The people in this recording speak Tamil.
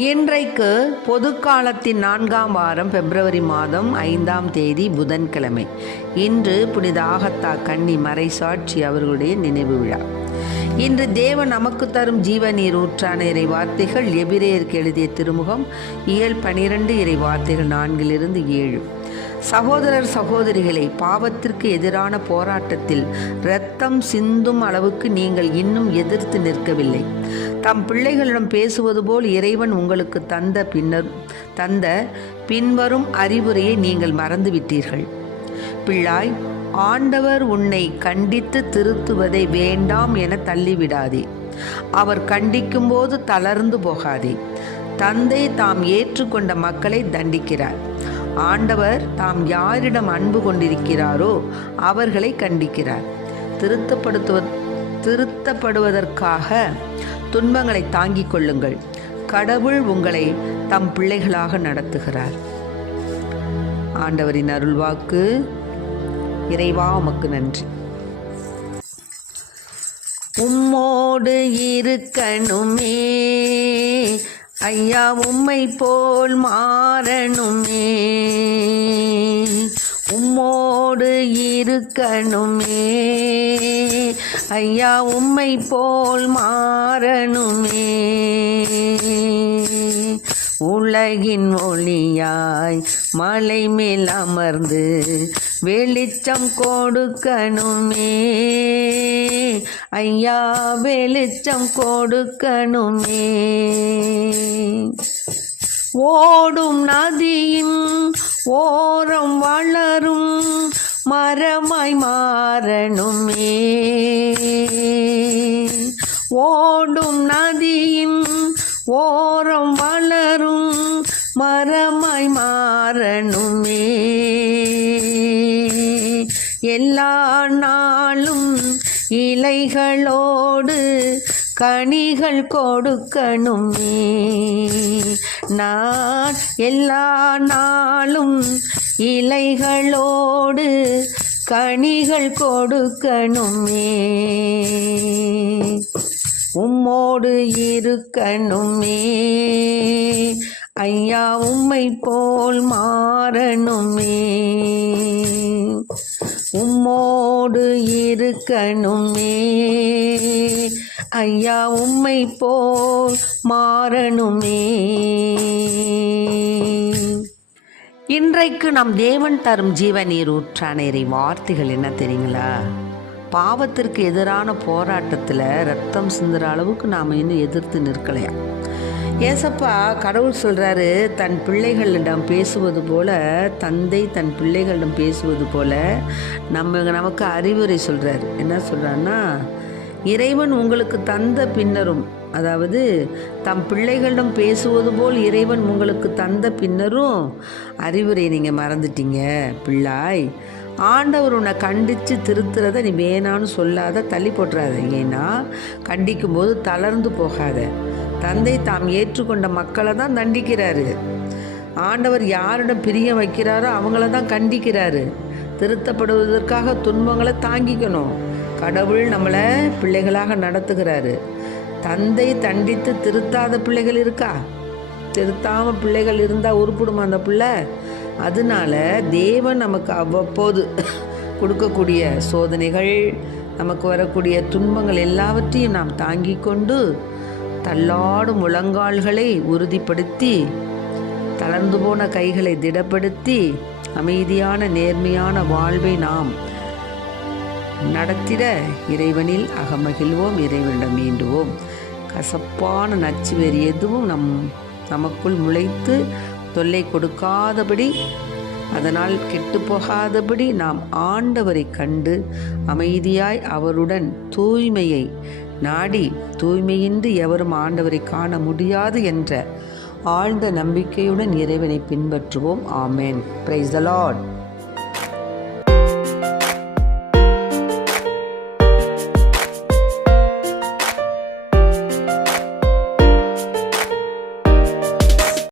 இன்றைக்கு பொதுக்காலத்தின் 4ஆம் வாரம் பிப்ரவரி மாதம் 5ஆம் தேதி புதன்கிழமை. இன்று புனித ஆகத்தா கன்னி மறைசாட்சி அவர்களுடைய நினைவு விழா. இன்று தேவன் நமக்கு தரும் ஜீவநீர் ஊற்றான இறை வார்த்தைகள் எபிரேயருக்கு எழுதிய திருமுகம் இயல் 12 இறை வார்த்தைகள் 4-7. சகோதரர் சகோதரிகளை, பாவத்திற்கு எதிரான போராட்டத்தில் இரத்தம் சிந்தும் அளவுக்கு நீங்கள் இன்னும் எதிர்த்து நிற்கவில்லை. தம் பிள்ளைகளிடம் பேசுவது போல் இறைவன் உங்களுக்கு தந்த பின்வரும் அறிவுரையை நீங்கள் மறந்துவிட்டீர்கள். பிள்ளாய், ஆண்டவர் உன்னை கண்டித்து திருத்துவதை வேண்டாம் என தள்ளிவிடாதே. அவர் கண்டிக்கும் போது தளர்ந்து போகாதே. தந்தை தாம் ஏற்றுக்கொண்ட மக்களை தண்டிக்கிறார். ஆண்டவர் தாம் யாரிடம் அன்பு கொண்டிருக்கிறாரோ அவர்களை கண்டிக்கிறார். திருத்தப்படுவதற்காக துன்பங்களை தாங்கிக் கொள்ளுங்கள். கடவுள் உங்களை தம் பிள்ளைகளாக நடத்துகிறார். ஆண்டவரின் அருள்வாக்கு. இறைவா, உமக்கு நன்றி. உம்மோடு இருக்கணுமே ஐயா, உம்மை போல் மாறணுமே. உம்மோடு இருக்கணுமே ஐயா, உம்மை போல் மாறணுமே. உலகின் ஒளியாய் மலை மேல் அமர்ந்து வெளிச்சம் கொடுக்கணுமே ஐயா, வெளிச்சம் கொடுக்கணுமே. ஓடும் நதியின் ஓரம் வளரும் மரமாய் மாறணுமே. ஓடும் நதியின் ஓரம் வளரும் மரமாய் மாறணுமே. எல்லா நாளும் இலைகளோடு கனிகள் கொடுக்கணுமே. நான் எல்லா நாளும் இலைகளோடு கனிகள் கொடுக்கணுமே. உம்மோடு இருக்கணுமே ஐயா, உம்மை போல் மாறணுமே. உம்மோடு இருக்கணுமே ஐயா, உம்மை போல் மாறணுமே. இன்றைக்கு நம் தேவன் தரும் ஜீவநீர் ஊற்றான இறை வார்த்தைகள் என்ன தெரியுங்களா? பாவத்திற்கு எதிரான போராட்டத்தில் ரத்தம் சிந்துற அளவுக்கு நாம் இன்னும் எதிர்த்து நிற்கலையா? ஏசப்பா கடவுள் சொல்கிறாரு, தன் பிள்ளைகளிடம் பேசுவது போல, தந்தை தன் பிள்ளைகளிடம் பேசுவது போல நமக்கு அறிவுரை சொல்கிறார். என்ன சொல்கிறாருன்னா, இறைவன் உங்களுக்கு தந்த பின்னரும், அதாவது தம் பிள்ளைகளிடம் பேசுவது போல் இறைவன் உங்களுக்கு தந்த பின்னரும் அறிவுரை நீங்கள் மறந்துட்டீங்க. பிள்ளாய், ஆண்டவர் உன்னை கண்டித்து திருத்துறத நீ வேணான்னு சொல்லாத, தள்ளி போட்டுறாத. ஏன்னா கண்டிக்கும் போது தளர்ந்து போகாத. தந்தை தாம் ஏற்றுக்கொண்ட மக்களை தான் தண்டிக்கிறாரு. ஆண்டவர் யாரிடம் பிரியம் வைக்கிறாரோ அவங்கள தான் கண்டிக்கிறாரு. திருத்தப்படுவதற்காக துன்பங்களை தாங்கிக்கணும். கடவுள் நம்மளை பிள்ளைகளாக நடத்துகிறாரு. தந்தை தண்டித்து திருத்தாத பிள்ளைகள் இருக்கா? திருத்தாமல் பிள்ளைகள் இருந்தால் உருப்பிடுமா அந்த பிள்ளை? அதனால தேவன் நமக்கு அவ்வப்போது கொடுக்கக்கூடிய சோதனைகள், நமக்கு வரக்கூடிய துன்பங்கள் எல்லாவற்றையும் நாம் தாங்கி கொண்டு தள்ளாடும் முழங்கால்களை உறுதிப்படுத்தி, தளர்ந்து போன கைகளை திடப்படுத்தி, அமைதியான நேர்மையான வாழ்வை நாம் நடத்திட இறைவனில் அகமகிழ்வோம், இறைவனிடம் வேண்டுவோம். கசப்பான நச்சு வேறு எதுவும் நமக்குள் முளைத்து தொல்லை கொடுக்காதபடி, அதனால் கெட்டு போகாதபடி நாம் ஆண்டவரை கண்டு அமைதியாய் அவருடன் தூய்மையை நாடி, தூய்மையின்றி எவரும் ஆண்டவரை காண முடியாது என்ற ஆழ்ந்த நம்பிக்கையுடன் இறைவனை பின்பற்றுவோம். ஆமென். Praise the Lord.